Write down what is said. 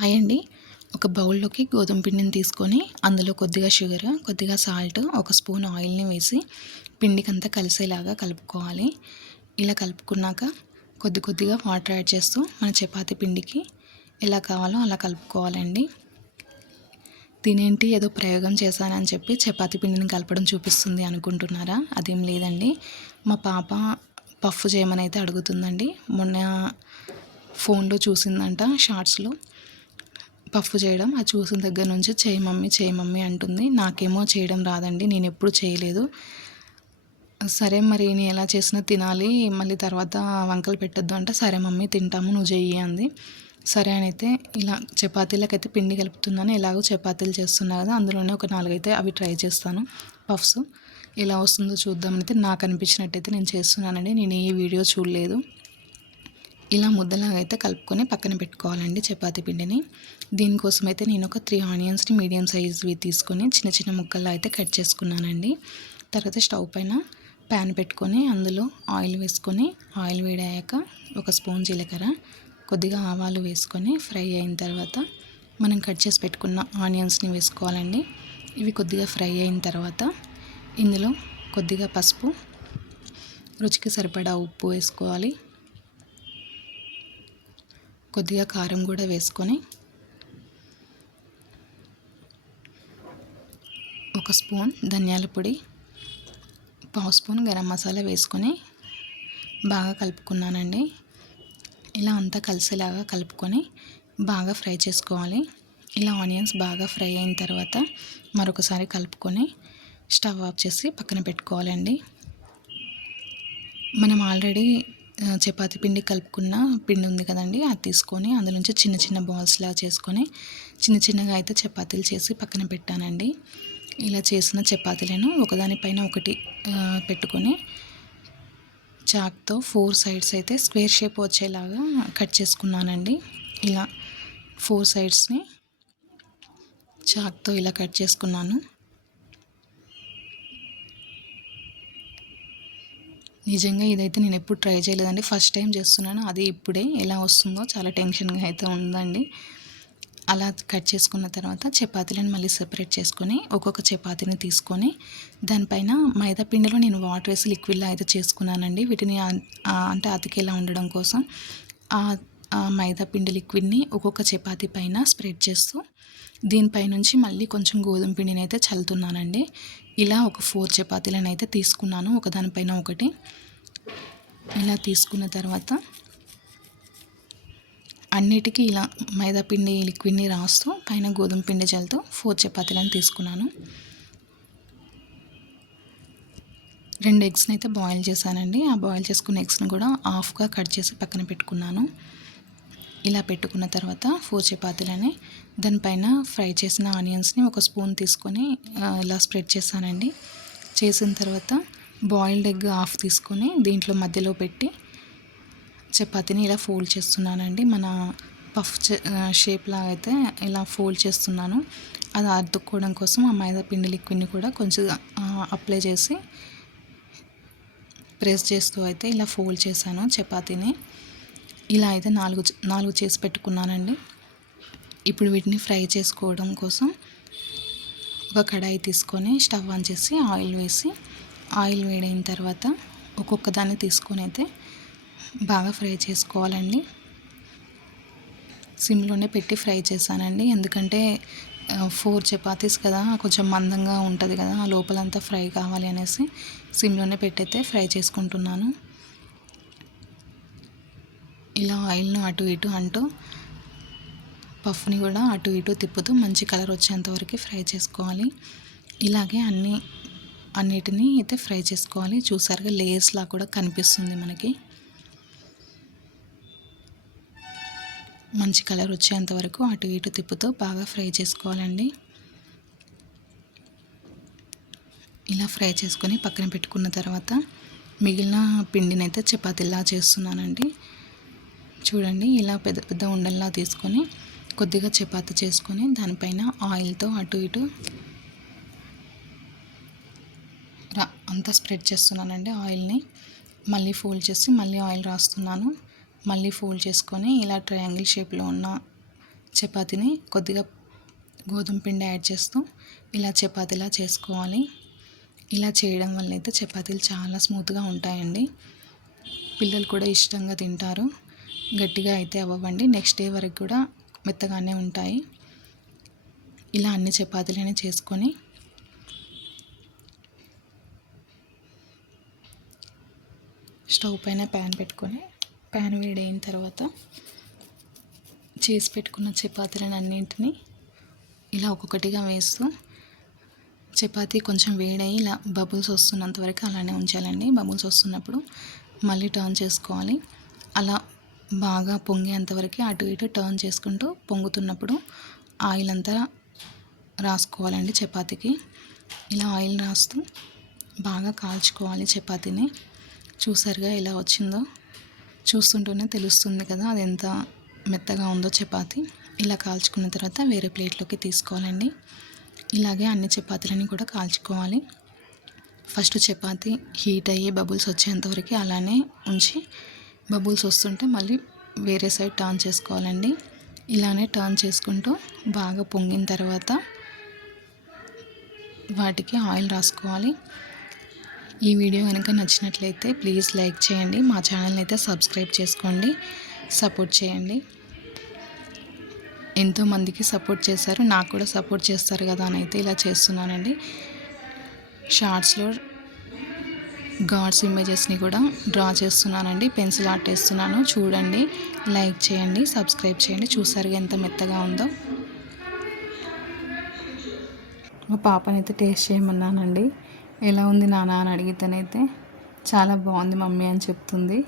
Hi అండి. ఒక బౌల్లోకి గోధుమ పిండిని తీసుకొని అందులో కొద్దిగా షుగర్, కొద్దిగా సాల్ట్, ఒక స్పూన్ ఆయిల్ని వేసి పిండికంతా కలిసేలాగా కలుపుకోవాలి. ఇలా కలుపుకున్నాక కొద్దిగా వాటర్ యాడ్ చేస్తూ మన చపాతీ పిండికి ఎలా కావాలో అలా కలుపుకోవాలండి. తినేంటి ఏదో ప్రయోగం చేశానని చెప్పి చపాతీ పిండిని కలపడం చూపిస్తుంది అనుకుంటున్నారా? అదేం లేదండి. మా పాప పఫ్ చేయమని అయితే అడుగుతుందండి. మొన్న ఫోన్లో చూసిందంట షార్ట్స్లో పఫ్ చేయడం. అది చూసిన దగ్గర నుంచి చేయి మమ్మీ అంటుంది. నాకేమో చేయడం రాదండి, నేను ఎప్పుడు చేయలేదు. సరే మరి నేను ఎలా చేసినా తినాలి, మళ్ళీ తర్వాత వంకలు పెట్టద్దు అంటే, సరే మమ్మీ తింటాము, నువ్వు చెయ్యి అంది. సరే అని అయితే ఇలా చపాతీలకైతే పిండి కలుపుతున్నాను. ఎలాగో చపాతీలు చేస్తున్నా కదా, అందులోనే ఒక 4 అయితే అవి ట్రై చేస్తాను పఫ్స్. ఎలా వస్తుందో చూద్దామని అయితే నాకు అనిపించినట్టయితే నేను చేస్తున్నానండి. నేను ఏ వీడియో చూడలేదు. ఇలా ముద్దలాగా అయితే కలుపుకొని పక్కన పెట్టుకోవాలండి చపాతీ పిండిని. దీనికోసం అయితే నేను ఒక 3 ఆనియన్స్ని మీడియం సైజ్వి తీసుకొని చిన్న చిన్న ముక్కల్లో అయితే కట్ చేసుకున్నానండి. తర్వాత స్టవ్ పైన ప్యాన్ పెట్టుకొని అందులో ఆయిల్ వేసుకొని, ఆయిల్ వేడయ్యాక ఒక స్పూన్ జీలకర్ర, కొద్దిగా ఆవాలు వేసుకొని ఫ్రై అయిన తర్వాత మనం కట్ చేసి పెట్టుకున్న ఆనియన్స్ని వేసుకోవాలండి. ఇవి కొద్దిగా ఫ్రై అయిన తర్వాత ఇందులో కొద్దిగా పసుపు, రుచికి సరిపడా ఉప్పు వేసుకోవాలి. కొద్దిగా కారం కూడా వేసుకొని, ఒక స్పూన్ ధనియాల పొడి, పావు స్పూన్ గరం మసాలా వేసుకొని బాగా కలుపుకున్నానండి. ఇలా అంతా కలిసేలాగా కలుపుకొని బాగా ఫ్రై చేసుకోవాలి. ఇలా ఆనియన్స్ బాగా ఫ్రై అయిన తర్వాత మరొకసారి కలుపుకొని స్టవ్ ఆఫ్ చేసి పక్కన పెట్టుకోవాలండి. మనం ఆల్రెడీ చపాతీ పిండి కలుపుకున్న పిండి ఉంది కదండి, అది తీసుకొని అందులోంచి చిన్న చిన్న బాల్స్లా చేసుకొని చిన్నగా అయితే చపాతీలు చేసి పక్కన పెట్టానండి. ఇలా చేసిన చపాతీలను ఒకదానిపైన ఒకటి పెట్టుకొని చాక్తో 4 సైడ్స్ అయితే స్క్వేర్ షేప్ వచ్చేలాగా కట్ చేసుకున్నానండి. ఇలా 4 సైడ్స్ని చాక్తో ఇలా కట్ చేసుకున్నాను. నిజంగా ఇదైతే నేను ఎప్పుడు ట్రై చేయలేదండి, ఫస్ట్ టైం చేస్తున్నాను. అది ఇప్పుడే ఎలా వస్తుందో చాలా టెన్షన్గా అయితే ఉందండి. అలా కట్ చేసుకున్న తర్వాత చపాతీలను మళ్ళీ సెపరేట్ చేసుకొని ఒక్కొక్క చపాతీని తీసుకొని దానిపైన మైదా పిండిలో నేను వాటర్ వేసి లిక్విడ్లా అయితే చేసుకున్నానండి. వీటిని అంటే అతికేలా ఉండడం కోసం ఆ మైదా పిండి లిక్విడ్ని ఒక్కొక్క చపాతీ పైన స్ప్రెడ్ చేస్తూ దీనిపై నుంచి మళ్ళీ కొంచెం గోధుమ పిండిని అయితే చల్లుతున్నానండి. ఇలా ఒక 4 చపాతీలను అయితే తీసుకున్నాను, ఒకదానిపైన ఒకటి. ఇలా తీసుకున్న తర్వాత అన్నిటికీ ఇలా మైదా పిండి లిక్విడ్ని రాస్తూ పైన గోధుమ పిండి చల్లుతూ 4 చపాతీలను తీసుకున్నాను. 2 ఎగ్స్ని అయితే బాయిల్ చేశానండి. ఆ బాయిల్ చేసుకున్న ఎగ్స్ని కూడా హాఫ్గా కట్ చేసి పక్కన పెట్టుకున్నాను. ఇలా పెట్టుకున్న తర్వాత 4 చపాతీలని దానిపైన ఫ్రై చేసిన ఆనియన్స్ని ఒక స్పూన్ తీసుకొని ఇలా స్ప్రెడ్ చేశానండి. చేసిన తర్వాత బాయిల్డ్ ఎగ్ హాఫ్ తీసుకొని దీంట్లో మధ్యలో పెట్టి చపాతీని ఇలా ఫోల్డ్ చేస్తున్నానండి. మన పఫ్ షేప్ లాగా అయితే ఇలా ఫోల్డ్ చేస్తున్నాను. అది అతుక్కోవడం కోసం ఆ మైదా పిండి లిక్విడ్ని కూడా కొంచెం అప్లై చేసి ప్రెస్ చేస్తూ అయితే ఇలా ఫోల్డ్ చేశాను చపాతీని. ఇలా అయితే 4 చేసి పెట్టుకున్నానండి. ఇప్పుడు వీటిని ఫ్రై చేసుకోవడం కోసం ఒక కడాయి తీసుకొని స్టవ్ ఆన్ చేసి ఆయిల్ వేసి, ఆయిల్ వేడైన తర్వాత ఒక్కొక్క దాన్ని తీసుకొని అయితే బాగా ఫ్రై చేసుకోవాలండి. సిమ్లోనే పెట్టి ఫ్రై చేశానండి, ఎందుకంటే 4 చపాతీస్ కదా, కొంచెం మందంగా ఉంటుంది కదా, ఆ లోపలంతా ఫ్రై కావాలి అనేసి సిమ్లోనే పెట్టయితే ఫ్రై చేసుకుంటున్నాను. ఇలా ఆయిల్ను అటు ఇటు అంటూ పఫ్ని కూడా అటు ఇటు తిప్పుతూ మంచి కలర్ వచ్చేంత వరకు ఫ్రై చేసుకోవాలి. ఇలాగే అన్నిటినీ అయితే ఫ్రై చేసుకోవాలి. చూసారుగా లేయర్స్లా కూడా కనిపిస్తుంది మనకి. మంచి కలర్ వచ్చేంత వరకు అటు ఇటు తిప్పుతూ బాగా ఫ్రై చేసుకోవాలండి. ఇలా ఫ్రై చేసుకొని పక్కన పెట్టుకున్న తర్వాత మిగిలిన పిండిని అయితే చపాతీలా చేస్తున్నానండి. చూడండి, ఇలా పెద్ద ఉండల్లా తీసుకొని కొద్దిగా చపాతీ చేసుకొని దానిపైన ఆయిల్తో అటు ఇటు అంతా స్ప్రెడ్ చేస్తున్నానండి ఆయిల్ని. మళ్ళీ ఫోల్డ్ చేసి మళ్ళీ ఆయిల్ రాస్తున్నాను. మళ్ళీ ఫోల్డ్ చేసుకొని ఇలా ట్రయాంగిల్ షేప్లో ఉన్న చపాతీని కొద్దిగా గోధుమ పిండి యాడ్ చేస్తూ ఇలా చపాతీలా చేసుకోవాలి. ఇలా చేయడం వల్ల అయితే చపాతీలు చాలా స్మూత్గా ఉంటాయండి. పిల్లలు కూడా ఇష్టంగా తింటారు. గట్టిగా అయితే అవ్వండి, నెక్స్ట్ డే వరకు కూడా మెత్తగానే ఉంటాయి. ఇలా అన్ని చపాతీలని చేసుకొని స్టవ్ పైన ప్యాన్ పెట్టుకొని ప్యాన్ వేడైన తర్వాత చేసి పెట్టుకున్న చపాతీలను అన్నింటినీ ఇలా ఒక్కొక్కటిగా వేస్తూ చపాతీ కొంచెం వేడయి ఇలా బబుల్స్ వస్తున్నంత వరకు అలానే ఉంచాలండి. బబుల్స్ వస్తున్నప్పుడు మళ్ళీ టర్న్ చేసుకోవాలి. అలా బాగా పొంగేంతవరకు అటు ఇటు టర్న్ చేసుకుంటూ పొంగుతున్నప్పుడు ఆయిల్ అంతా రాసుకోవాలండి చపాతీకి. ఇలా ఆయిల్ రాస్తూ బాగా కాల్చుకోవాలి చపాతీని. చూసారుగా ఎలా వచ్చిందో, చూస్తుంటేనే తెలుస్తుంది కదా అది ఎంత మెత్తగా ఉందో చపాతీ. ఇలా కాల్చుకున్న తర్వాత వేరే ప్లేట్లోకి తీసుకోవాలండి. ఇలాగే అన్ని చపాతీలని కూడా కాల్చుకోవాలి. ఫస్ట్ చపాతీ హీట్ అయ్యి బబుల్స్ వచ్చేంతవరకు అలానే ఉంచి బబుల్స్ వస్తుంటే మళ్ళీ వేరే సైడ్ టర్న్ చేసుకోవాలండి. ఇలానే టర్న్ చేసుకుంటూ బాగా పొంగిన తర్వాత వాటికి ఆయిల్ రాసుకోవాలి. ఈ వీడియో కనుక నచ్చినట్లయితే ప్లీజ్ లైక్ చేయండి. మా ఛానల్ని అయితే సబ్స్క్రైబ్ చేసుకోండి, సపోర్ట్ చేయండి. ఎంతోమందికి సపోర్ట్ చేశారు, నాకు కూడా సపోర్ట్ చేస్తారు కదా అని అయితే ఇలా చేస్తున్నానండి. షార్ట్స్లో గాడ్స్ ఇమేజెస్ని కూడా డ్రా చేస్తున్నానండి, పెన్సిల్ ఆర్ట్ వేస్తున్నాను. చూడండి, లైక్ చేయండి, సబ్స్క్రైబ్ చేయండి. చూసారుగా ఎంత మెత్తగా ఉందో. మా పాపనైతే టేస్ట్ చేయమన్నానండి. ఎలా ఉంది నాన్న అని అడిగితేనైతే చాలా బాగుంది మమ్మీ అని చెప్తుంది.